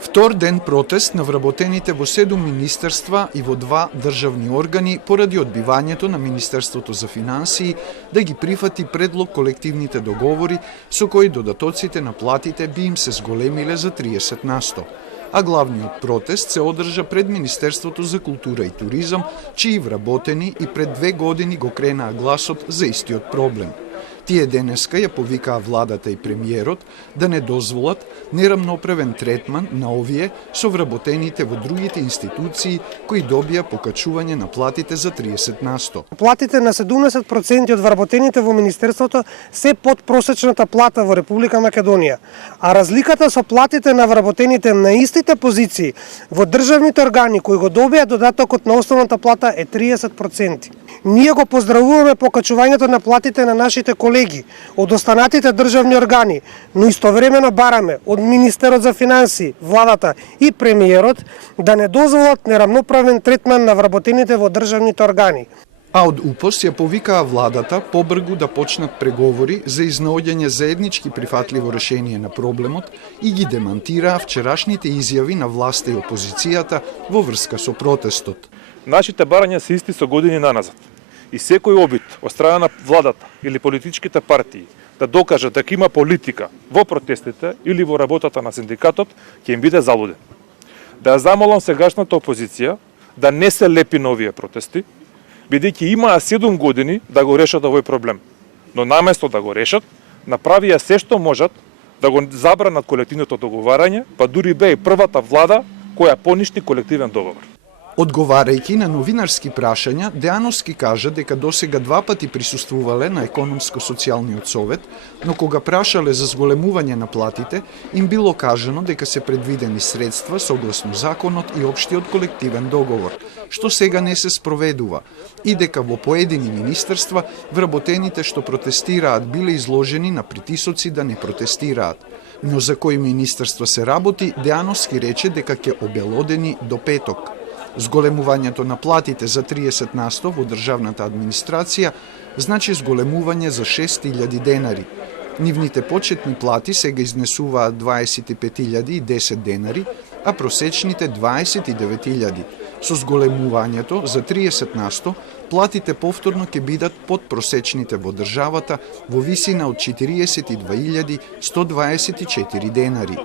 Втор ден протест на вработените во 7 министерства и во 2 државни органи поради одбивањето на Министерството за финансии да ги прифати предлог колективните договори со кои додатоците на платите би им се зголемиле за 30%. А главниот протест се одржа пред Министерството за култура и туризам, чии вработени и пред 2 години го кренаа гласот за истиот проблем. Тие денеска ја повикаа владата и премиерот да не дозволат нерамноправен третман на овие со вработените во другите институции кои добија покачување на платите за 30%. Платите на 70% од вработените во Министерството се под просечната плата во Република Македонија, а разликата со платите на вработените на истите позиции во државните органи кои го добија додатокот на основната плата е 30%. Ние го поздравуваме покачувањето на платите на нашите колеги од останатите државни органи, но истовремено бараме од Министерот за финансии, владата и премиерот да не дозволат нерамноправен третман на вработените во државните органи. А од УПОС ја повикаа владата побргу да почнат преговори за изнаоѓање заеднички прифатливо решение на проблемот и ги демантираа вчерашните изјави на власта и опозицијата во врска со протестот. Нашите барања се исти со години наназад. И секој обид од страна на владата или политичките партии да докажат дека има политика во протестите или во работата на синдикатот, ќе им биде залуден. Да ја замолам сегашната опозиција да не се лепи на овие протести, бидејќи имаа 7 години да го решат овој проблем. Но наместо да го решат, направија се што можат да го забранат колективното договарање, па дури бе и првата влада која поништи колективен договор. Одговарајќи на новинарски прашања, Деановски кажа дека досега 2 пати присуствувале на економско-социјалниот совет, но кога прашале за зголемување на платите, им било кажано дека се предвидени средства согласно законот и општиот колективен договор, што сега не се спроведува, и дека во поедини министерства вработените што протестираат биле изложени на притисоци да не протестираат. Но за кои министерства се работи, Деановски рече дека ќе обелодени до петок. Зголемувањето на платите за 30% во државната администрација значи зголемување за 6.000 денари. Нивните почетни плати сега изнесуваат 25.010 денари, а просечните 29.000. Со зголемувањето за 30% платите повторно ќе бидат под просечните во државата во висина од 42.124 денари.